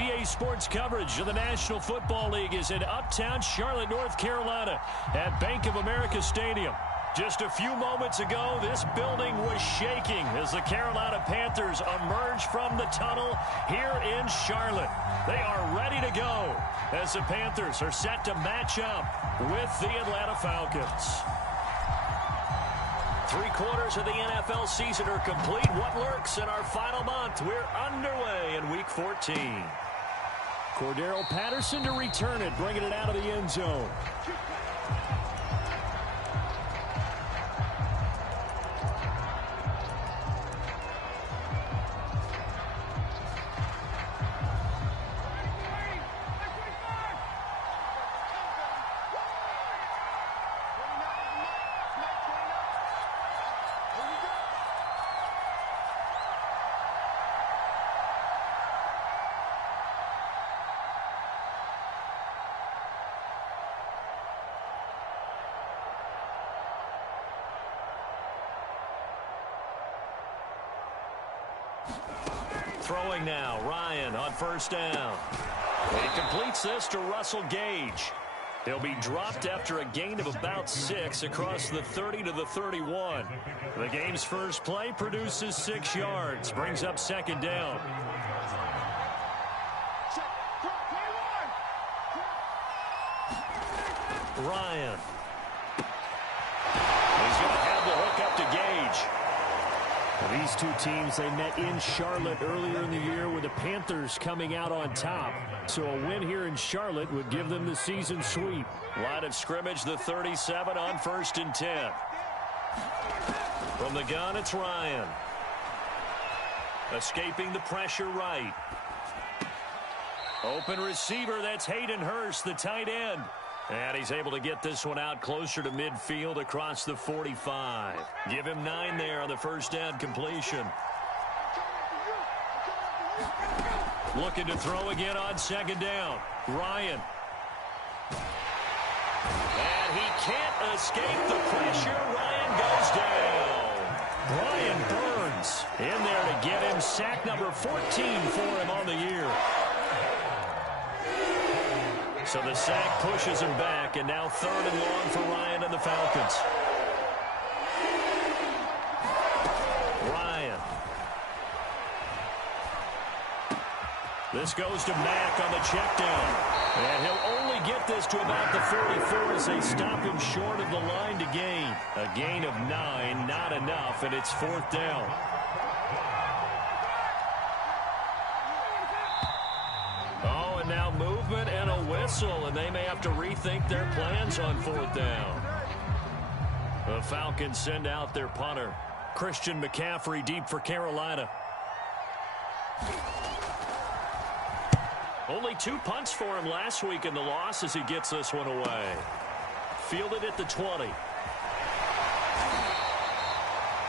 EA Sports coverage of the National Football League is in uptown Charlotte, North Carolina at Bank of America Stadium. Just a few moments ago, this building was shaking as the Carolina Panthers emerged from the tunnel here in Charlotte. They are ready to go as the Panthers are set to match up with the Atlanta Falcons. 3/4 of the NFL season are complete. What lurks in our final month? We're underway in Week 14. Cordero Patterson to return it, bringing it out of the end zone. Throwing now, Ryan on first down. He completes this to Russell Gage. He'll be dropped after a gain of about 6 across the 30 to the 31. The game's first play produces 6 yards, brings up second down. Ryan. He's going to have the hook up to Gage. These two teams, they met in Charlotte earlier in the year with the Panthers coming out on top. So a win here in Charlotte would give them the season sweep. Line of scrimmage, the 37 on 1st and 10. From the gun, it's Ryan. Escaping the pressure right. Open receiver, that's Hayden Hurst, the tight end. And he's able to get this one out closer to midfield across the 45. Give him 9 there on the first down completion. Looking to throw again on second down. Ryan. And he can't escape the pressure. Ryan goes down. Brian Burns in there to get him sack number 14 for him on the year. So the sack pushes him back, and now 3rd and long for Ryan and the Falcons. Ryan. This goes to Mack on the check down. And he'll only get this to about the 44 as they stop him short of the line to gain. A gain of 9, not enough, and it's 4th down. Now movement and a whistle, and they may have to rethink their plans on 4th down. The Falcons send out their punter. Christian McCaffrey deep for Carolina. Only 2 punts for him last week in the loss as he gets this one away. Fielded at the 20.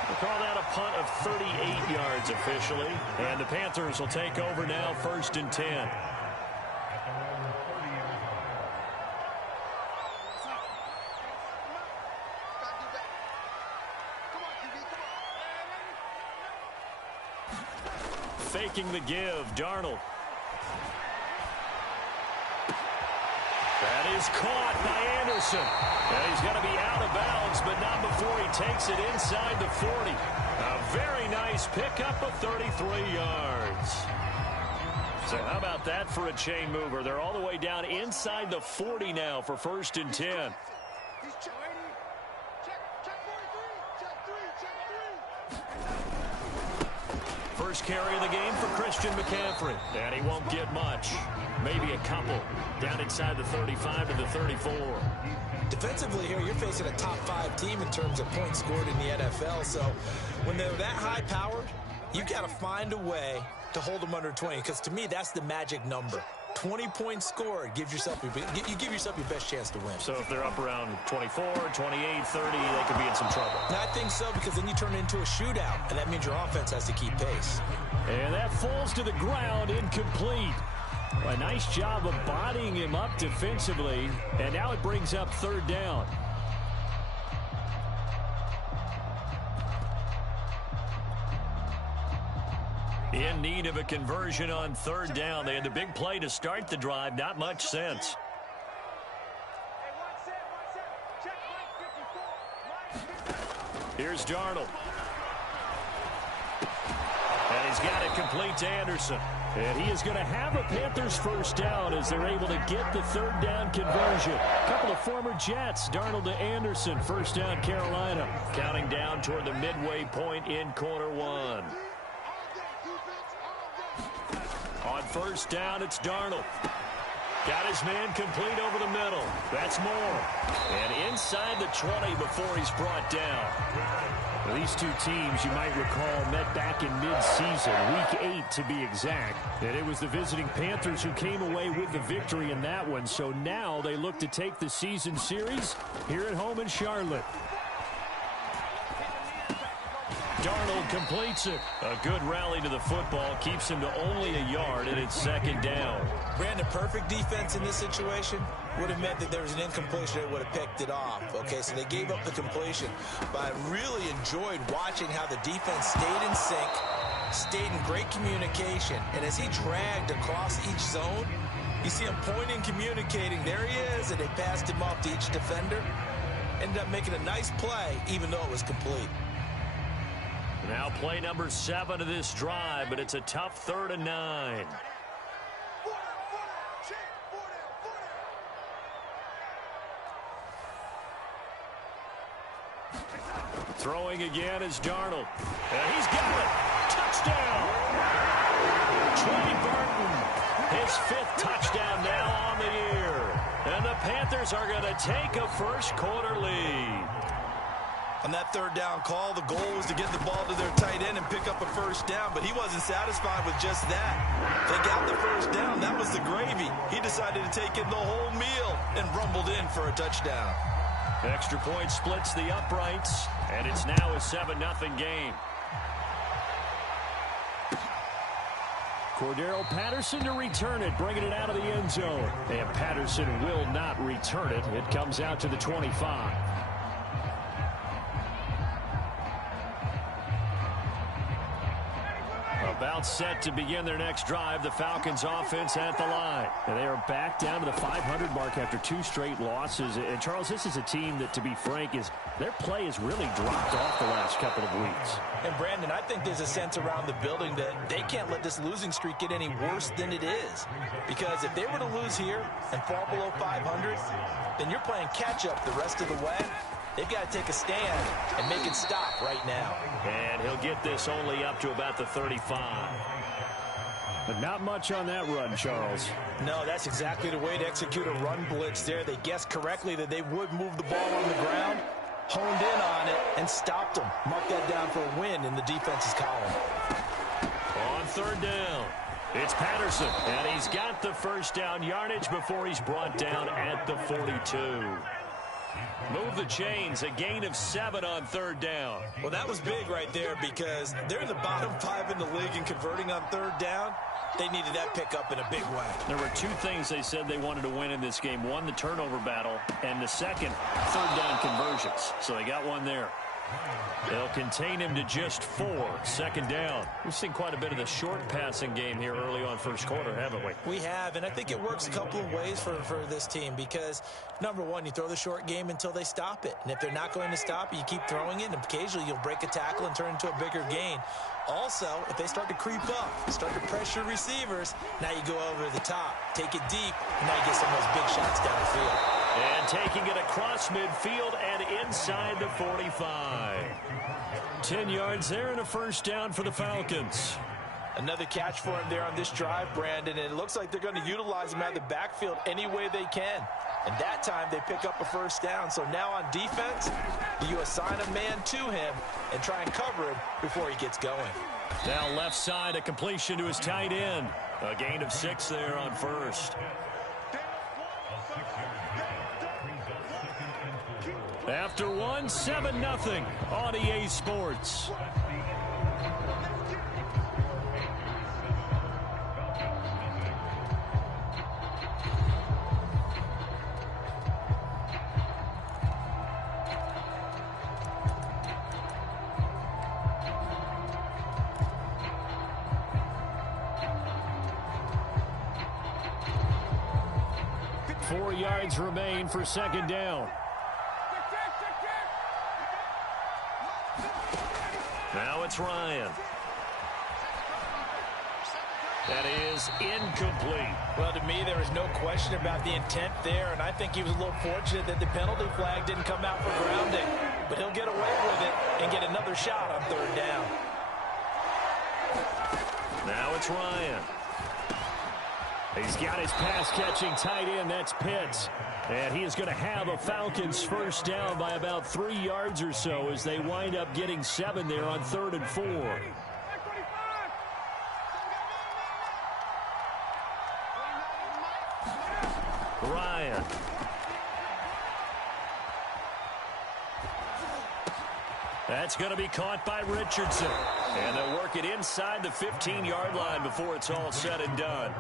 We'll call that a punt of 38 yards officially. And the Panthers will take over now 1st and 10. Faking the give, Darnold. That is caught by Anderson. And he's going to be out of bounds, but not before he takes it inside the 40. A very nice pickup of 33 yards. So how about that for a chain mover? They're all the way down inside the 40 now for 1st and 10. First carry of the game for Christian McCaffrey. And he won't get much. Maybe a couple. Down inside the 35 to the 34. Defensively here, you're facing a top 5 team in terms of points scored in the NFL. So when they're that high powered, you got to find a way to hold them under 20. Because to me, that's the magic number. 20 points scored, you give yourself your best chance to win. So if they're up around 24, 28, 30, they could be in some trouble. And I think so, because then you turn it into a shootout, and that means your offense has to keep pace. And that falls to the ground, incomplete. A nice job of bodying him up defensively, and now it brings up 3rd down. In need of a conversion on third down. They had the big play to start the drive. Not much sense. Here's Darnold. And he's got it complete to Anderson. And he is going to have a Panthers first down as they're able to get the third down conversion. A couple of former Jets. Darnold to Anderson. First down, Carolina. Counting down toward the midway point in quarter one. On first down, it's Darnold. Got his man complete over the middle. That's Moore. And inside the 20 before he's brought down. Well, these two teams, you might recall, met back in mid-season, week 8 to be exact. And it was the visiting Panthers who came away with the victory in that one. So now they look to take the season series here at home in Charlotte. Darnold completes it. A good rally to the football. Keeps him to only a yard, and it's second down. Brandon, perfect defense in this situation would have meant that there was an incompletion. They would have picked it off. Okay, so they gave up the completion. But I really enjoyed watching how the defense stayed in sync, stayed in great communication. And as he dragged across each zone, you see him pointing, communicating. There he is, and they passed him off to each defender. Ended up making a nice play, even though it was complete. Now play number 7 of this drive, but it's a tough 3rd and 9. Throwing again is Darnold. And he's got it. Touchdown. Trey Burton, his 5th touchdown now on the year. And the Panthers are going to take a first quarter lead. On that third down call, the goal was to get the ball to their tight end and pick up a first down, but he wasn't satisfied with just that. They got the first down. That was the gravy. He decided to take in the whole meal and rumbled in for a touchdown. Extra point splits the uprights, and it's now a 7-0 game. Cordero Patterson to return it, bringing it out of the end zone. And Patterson will not return it. It comes out to the 25. About set to begin their next drive. The Falcons offense at the line. And they are back down to the 500 mark after 2 straight losses. And Charles, this is a team that, to be frank, their play has really dropped off the last couple of weeks. And Brandon, I think there's a sense around the building that they can't let this losing streak get any worse than it is. Because if they were to lose here and fall below 500, then you're playing catch up the rest of the way. They've got to take a stand and make it stop right now. And he'll get this only up to about the 35. But not much on that run, Charles. No, that's exactly the way to execute a run blitz there. They guessed correctly that they would move the ball on the ground, honed in on it, and stopped them. Mark that down for a win in the defense's column. On third down, it's Patterson. And he's got the first down yardage before he's brought down at the 42. Move the chains, a gain of 7 on third down. Well, that was big right there because they're in the bottom 5 in the league in converting on third down. They needed that pickup in a big way. There were 2 things they said they wanted to win in this game. One, the turnover battle, and the second, third down conversions. So they got one there. They'll contain him to just 4. Second down. We've seen quite a bit of the short passing game here early on first quarter, haven't we? We have, and I think it works a couple of ways for this team because, number one, you throw the short game until they stop it. And if they're not going to stop it, you keep throwing it, and occasionally you'll break a tackle and turn it into a bigger gain. Also, if they start to creep up, start to pressure receivers, now you go over the top, take it deep, and now you get some of those big shots down the field. And taking it across midfield and inside the 45. 10 yards there and a first down for the Falcons. Another catch for him there on this drive, Brandon, and it looks like they're going to utilize him out of the backfield any way they can. And that time they pick up a first down. So now on defense, you assign a man to him and try and cover him before he gets going. Now left side, a completion to his tight end. A gain of 6 there on first. After 1, 7-0 on EA Sports. 4 yards remain for second down. Now it's Ryan. That is incomplete. Well, to me, there is no question about the intent there, and I think he was a little fortunate that the penalty flag didn't come out for grounding. But he'll get away with it and get another shot on third down. Now it's Ryan. He's got his pass-catching tight end. That's Pitts. And he is going to have a Falcons first down by about 3 yards or so as they wind up getting 7 there on 3rd and 4. Ryan. That's going to be caught by Richardson. And they'll work it inside the 15-yard line before it's all said and done.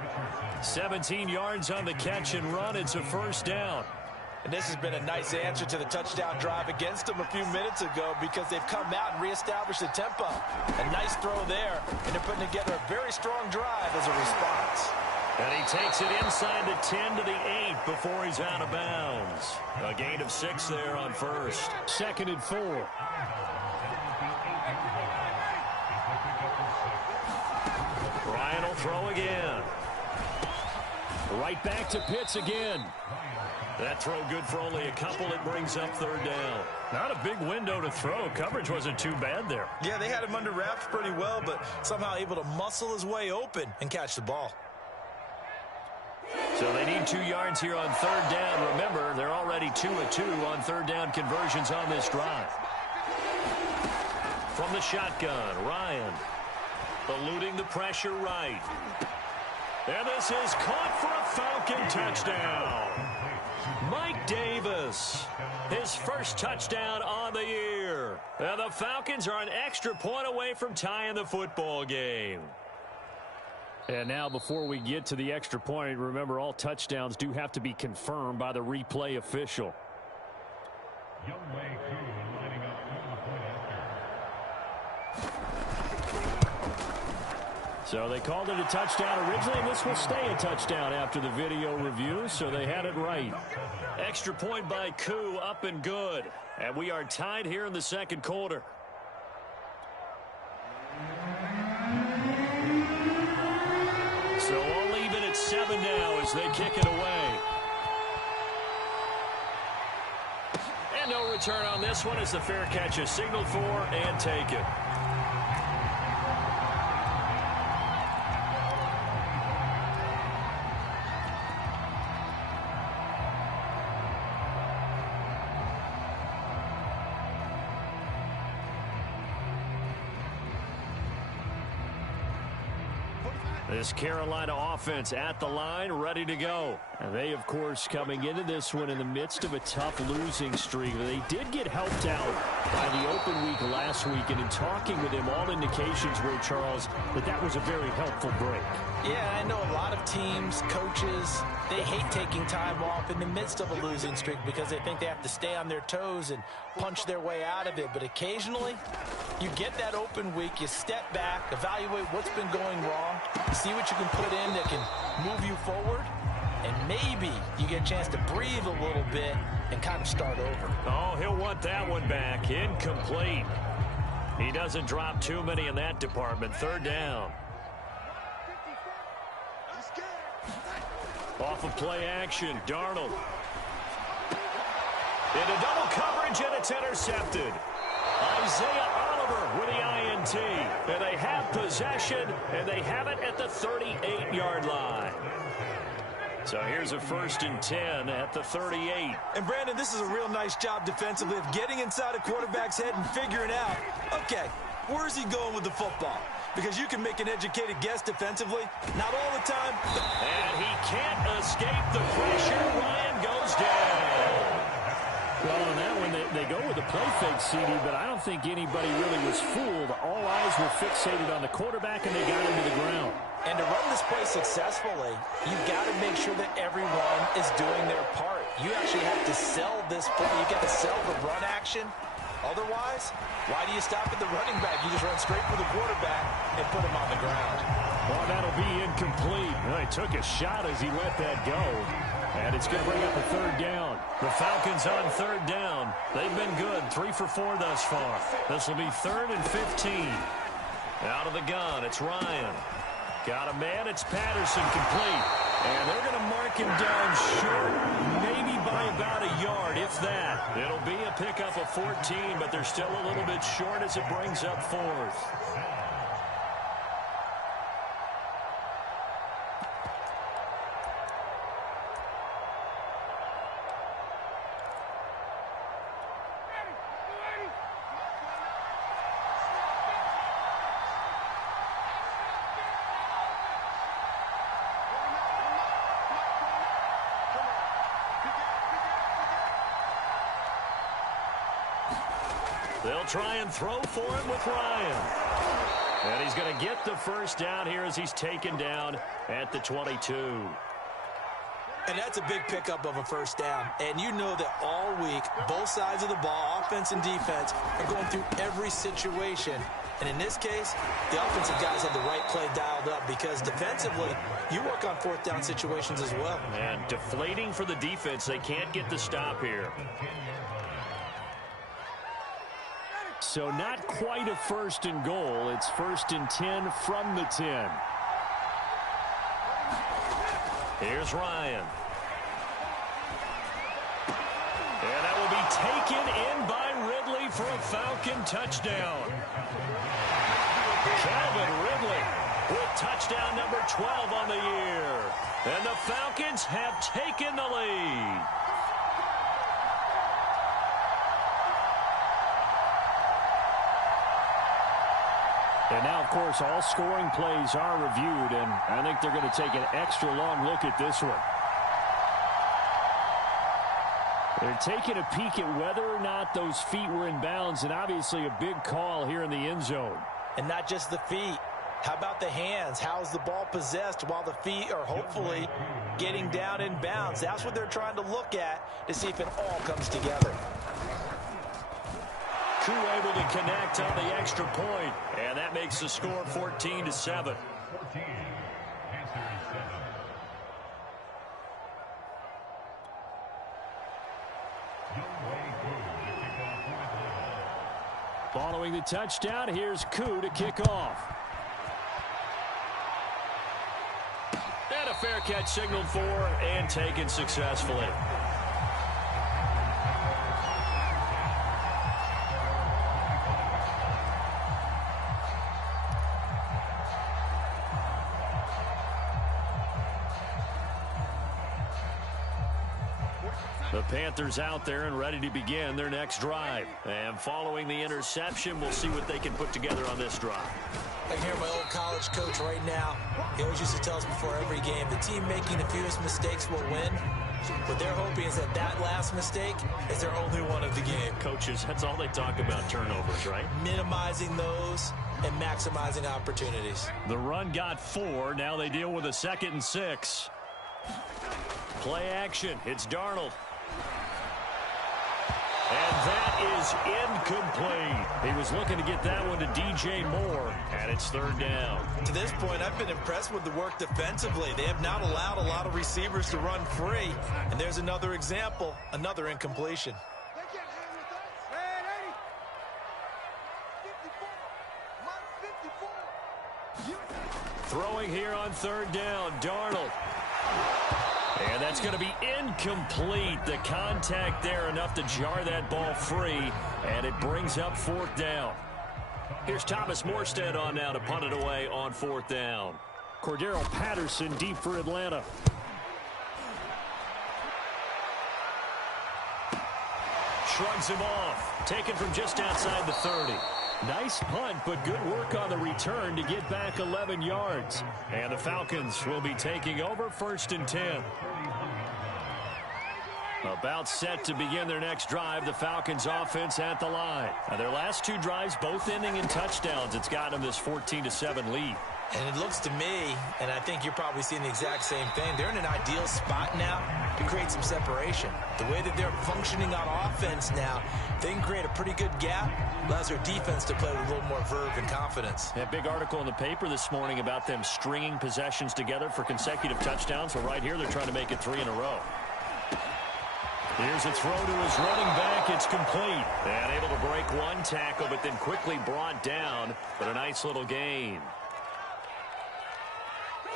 17 yards on the catch and run. It's a first down. And this has been a nice answer to the touchdown drive against them a few minutes ago because they've come out and reestablished the tempo. A nice throw there, and they're putting together a very strong drive as a response. And he takes it inside the 10 to the 8 before he's out of bounds. A gain of 6 there on first. 2nd and 4. Ryan will throw again. Right back to Pitts again. That throw good for only a couple. It brings up 3rd down. Not a big window to throw. Coverage wasn't too bad there. Yeah, they had him under wraps pretty well, but somehow able to muscle his way open and catch the ball. So they need 2 yards here on 3rd down. Remember, they're already 2 of 2 on 3rd down conversions on this drive. From the shotgun, Ryan. Eluding the pressure right. And this is caught for a Falcon touchdown. Mike Davis, his first touchdown on the year. And the Falcons are an extra point away from tying the football game. And now before we get to the extra point, remember all touchdowns do have to be confirmed by the replay official. So they called it a touchdown originally, and this will stay a touchdown after the video review, so they had it right. Extra point by Koo, up and good. And we are tied here in the 2nd quarter. So all even at 7 now as they kick it away. And no return on this one as the fair catch is signaled for and taken. This Carolina offense at the line, ready to go. And they, of course, coming into this one in the midst of a tough losing streak. They did get helped out by the open week last week, and in talking with him, all indications were, Charles, that was a very helpful break. Yeah, I know a lot of teams, coaches, they hate taking time off in the midst of a losing streak because they think they have to stay on their toes and punch their way out of it. But occasionally, you get that open week, you step back, evaluate what's been going wrong, see what you can put in that can move you forward, and maybe you get a chance to breathe a little bit and kind of start over. Oh, he'll want that one back. Incomplete. He doesn't drop too many in that department. 3rd down. Off of play action, Darnold. Into double coverage, and it's intercepted. Isaiah Oliver with the INT. And they have possession, and they have it at the 38-yard line. So here's a 1st and 10 at the 38. And, Brandon, this is a real nice job defensively of getting inside a quarterback's head and figuring out, okay, where's he going with the football? Because you can make an educated guess defensively. Not all the time. And he can't escape the pressure. Ryan goes down. Well, on that one, they go with a play fake, CD, but I don't think anybody really was fooled. All eyes were fixated on the quarterback, and they got him to the ground. And to run this play successfully, you've got to make sure that everyone is doing their part. You actually have to sell this play. You've got to sell the run action Otherwise, why do you stop at the running back? You just run straight for the quarterback and put him on the ground. Well, that'll be incomplete. Well, he took a shot as he let that go. And it's going to bring up a third down. The Falcons on third down. They've been good, 3 for 4 thus far. This will be 3rd and 15. Out of the gun, it's Ryan. Got a man, it's Patterson, complete. And they're going to mark him down short, maybe by about a yard, if that. It'll be a pickup of 14, but they're still a little bit short as it brings up 4th. They'll try and throw for him with Ryan. And he's going to get the first down here as he's taken down at the 22. And that's a big pickup of a first down. And you know that all week, both sides of the ball, offense and defense, are going through every situation. And in this case, the offensive guys have the right play dialed up because defensively, you work on 4th down situations as well. And deflating for the defense. They can't get the stop here. So not quite a 1st and goal. It's 1st and 10 from the 10. Here's Ryan. And that will be taken in by Ridley for a Falcon touchdown. Calvin Ridley with touchdown number 12 on the year. And the Falcons have taken the lead. And now, of course, all scoring plays are reviewed, and I think they're going to take an extra long look at this one. They're taking a peek at whether or not those feet were in bounds, and obviously a big call here in the end zone. And not just the feet. How about the hands? How's the ball possessed while the feet are hopefully getting down in bounds? That's what they're trying to look at to see if it all comes together. Koo able to connect on the extra point, and that makes the score 14-7. Following the touchdown, here's Koo to kick off. And a fair catch signaled for and taken successfully. The Panthers out there and ready to begin their next drive. And following the interception, we'll see what they can put together on this drive. I can hear my old college coach right now. He always used to tell us before every game, the team making the fewest mistakes will win. What they're hoping is that that last mistake is their only one of the game. Coaches, that's all they talk about, turnovers, right? Minimizing those and maximizing opportunities. The run got 4. Now they deal with a 2nd and 6. Play action. It's Darnold. And that is incomplete. He was looking to get that one to DJ Moore, and it's 3rd down. To this point, I've been impressed with the work defensively. They have not allowed a lot of receivers to run free. And there's another example, another incompletion. Throwing here on 3rd down, Darnold. And that's going to be incomplete. The contact there enough to jar that ball free, and it brings up 4th down. Here's Thomas Morstead on now to punt it away on 4th down. Cordero Patterson deep for Atlanta. Shrugs him off. Taken from just outside the 30. Nice punt, but good work on the return to get back 11 yards. And the Falcons will be taking over 1st and 10. About set to begin their next drive, the Falcons offense at the line. Now, their last two drives both ending in touchdowns. It's gotten them this 14-7 lead. And it looks to me, and I think you're probably seeing the exact same thing, they're in an ideal spot now to create some separation. The way that they're functioning on offense now, they can create a pretty good gap. Allows their defense to play with a little more verve and confidence. A big article in the paper this morning about them stringing possessions together for consecutive touchdowns. So right here, they're trying to make it 3 in a row. Here's a throw to his running back. It's complete. And able to break one tackle, but then quickly brought down. But a nice little gain.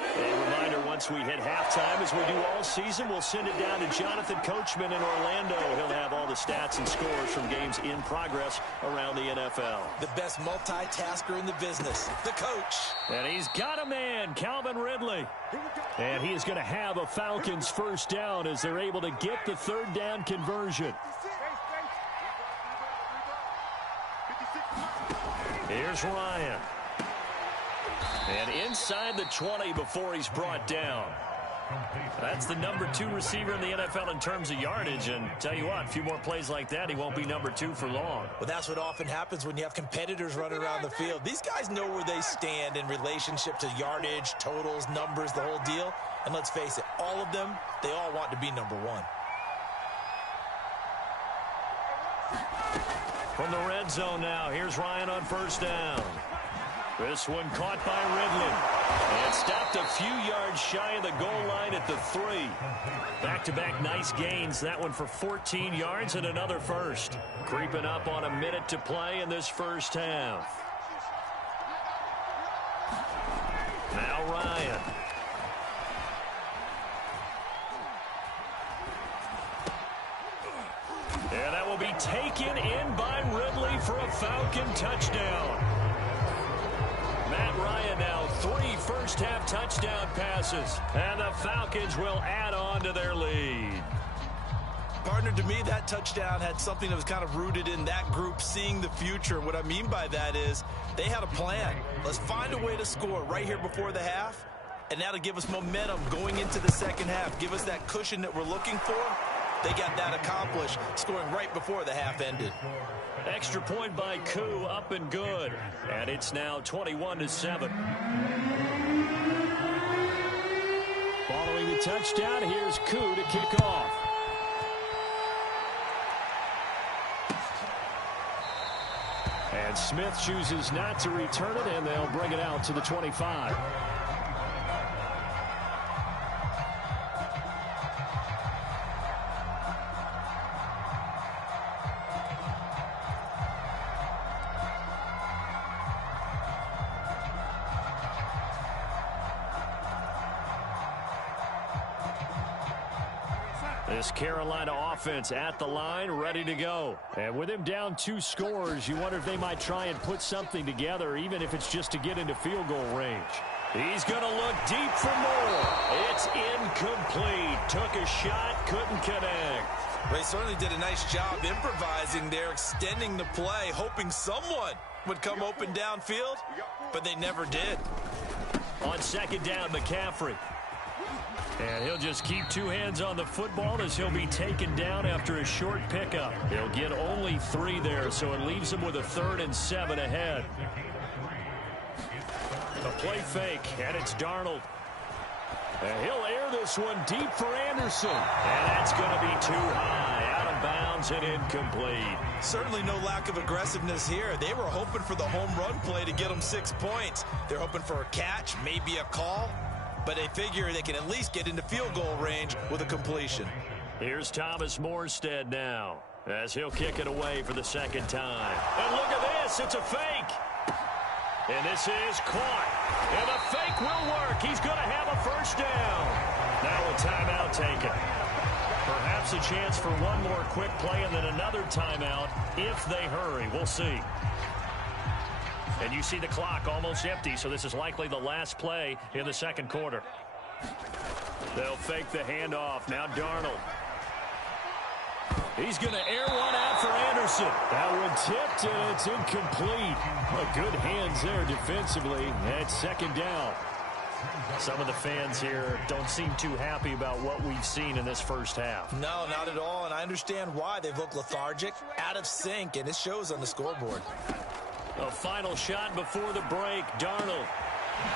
A reminder, once we hit halftime, as we do all season, we'll send it down to Jonathan Coachman in Orlando. He'll have all the stats and scores from games in progress around the NFL. The best multitasker in the business, the coach. And he's got a man, Calvin Ridley. And he is going to have a Falcons first down as they're able to get the third down conversion. Here's Ryan. And inside the 20 before he's brought down. That's the number 2 receiver in the NFL in terms of yardage. And tell you what, a few more plays like that, he won't be number 2 for long. Well, that's what often happens when you have competitors running around the field. These guys know where they stand in relationship to yardage, totals, numbers, the whole deal. And let's face it, all of them, they all want to be number 1. From the red zone now, here's Ryan on first down. This one caught by Ridley. And stopped a few yards shy of the goal line at the 3. Back-to-back nice gains. That one for 14 yards and another first. Creeping up on a minute to play in this first half. Now Ryan. And that will be taken in by Ridley for a Falcon touchdown. Matt Ryan now 3 first-half touchdown passes. And the Falcons will add on to their lead. Partner, to me, that touchdown had something that was kind of rooted in that group seeing the future. What I mean by that is they had a plan. Let's find a way to score right here before the half, and that'll give us momentum going into the second half. Give us that cushion that we're looking for. They got that accomplished, scoring right before the half ended. Extra point by Koo, up and good. And it's now 21-7. Following the touchdown, here's Koo to kick off. And Smith chooses not to return it, and they'll bring it out to the 25. This Carolina offense at the line, ready to go. And with him down 2 scores, you wonder if they might try and put something together, even if it's just to get into field goal range. He's going to look deep for more. It's incomplete. Took a shot, couldn't connect. They certainly did a nice job improvising there, extending the play, hoping someone would come open downfield, but they never did. On second down, McCaffrey. And he'll just keep 2 hands on the football as he'll be taken down after a short pickup. He'll get only 3 there, so it leaves him with a 3rd and 7 ahead. A play fake, and it's Darnold. And he'll air this one deep for Anderson. And that's going to be too high, out of bounds and incomplete. Certainly no lack of aggressiveness here. They were hoping for the home run play to get them 6 points. They're hoping for a catch, maybe a call. But they figure they can at least get into field goal range with a completion. Here's Thomas Morstead now as he'll kick it away for the second time. And look at this. It's a fake. And this is caught. And the fake will work. He's going to have a first down. Now a timeout taken. Perhaps a chance for one more quick play and then another timeout if they hurry. We'll see. And you see the clock almost empty, so this is likely the last play in the second quarter. They'll fake the handoff. Now Darnold. He's going to air one out for Anderson. That one tipped, and it's incomplete. Well, good hands there defensively at second down. Some of the fans here don't seem too happy about what we've seen in this first half. No, not at all, and I understand why. They've looked lethargic, out of sync, and it shows on the scoreboard. A final shot before the break. Darnold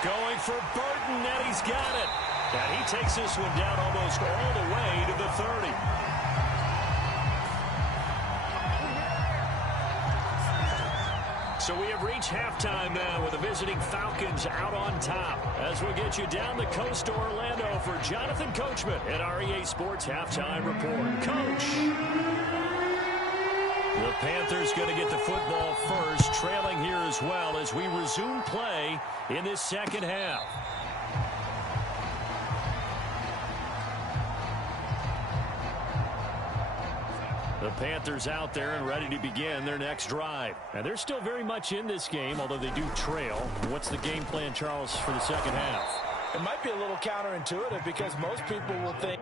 going for Burton, and he's got it. And he takes this one down almost all the way to the 30. So we have reached halftime now with the visiting Falcons out on top. As we'll get you down the coast to Orlando for Jonathan Coachman at our EA Sports Halftime Report. Coach! The Panthers going to get the football first, trailing here as well as we resume play in this second half. The Panthers out there and ready to begin their next drive. And they're still very much in this game, although they do trail. What's the game plan, Charles, for the second half? It might be a little counterintuitive because most people will think